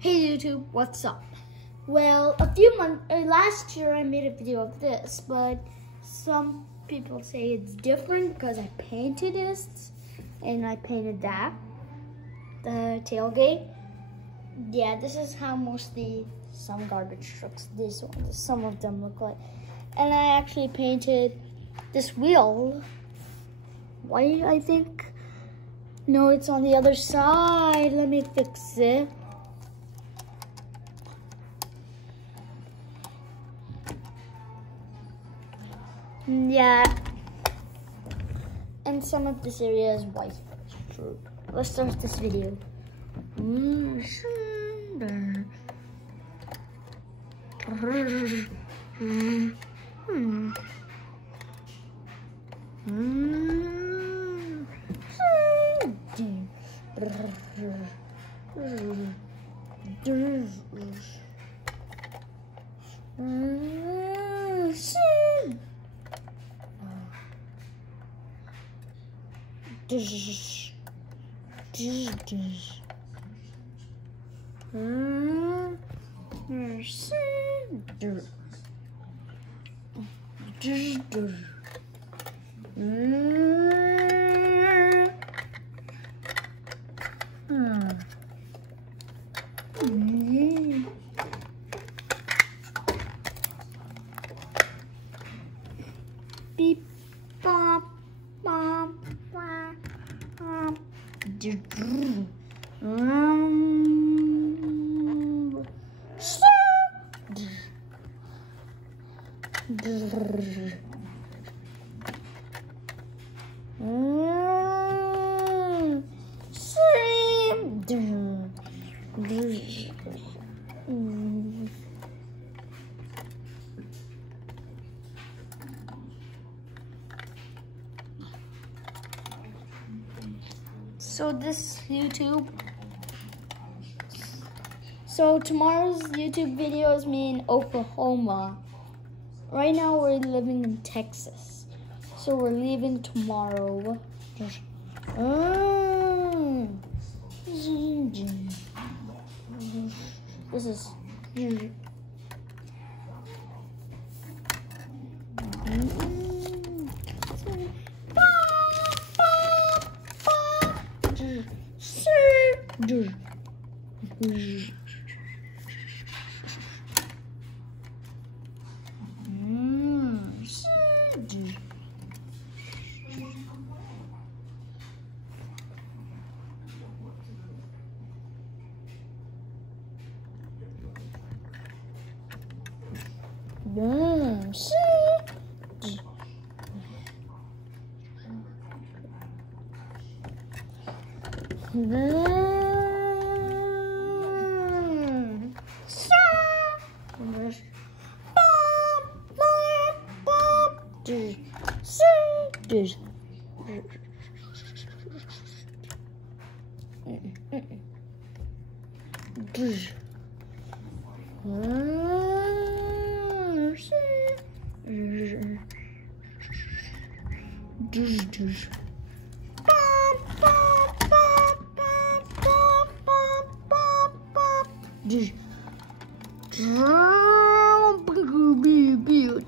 Hey YouTube, what's up? Well, last year I made a video of this, but some people say it's different because I painted this and I painted that, the tailgate. Yeah, this is how some garbage trucks, some of them look like. And I actually painted this wheel white, I think. No, it's on the other side. Let me fix it. Yeah, and some of this area is white. Let's start this video. Beep, bop, bop, bop, bop. So tomorrow's YouTube video is me in Oklahoma. Right now we're living in Texas. So we're leaving tomorrow. This is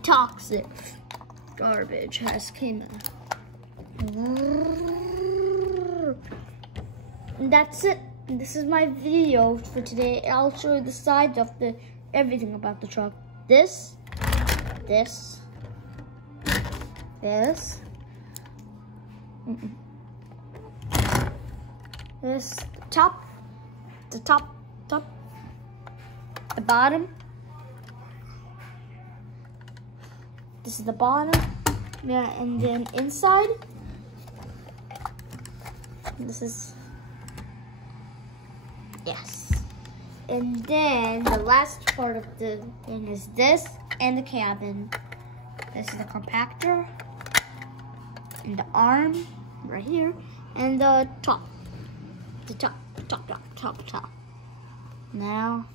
toxic garbage has came in. And that's it. This is my video for today. I'll show you the sides of everything about the truck. This, top, the bottom. This is the bottom. Yeah, and then inside. This is, yes. And then the last part of the thing is this and the cabin. This is the compactor and the arm right here and the top. The top. Now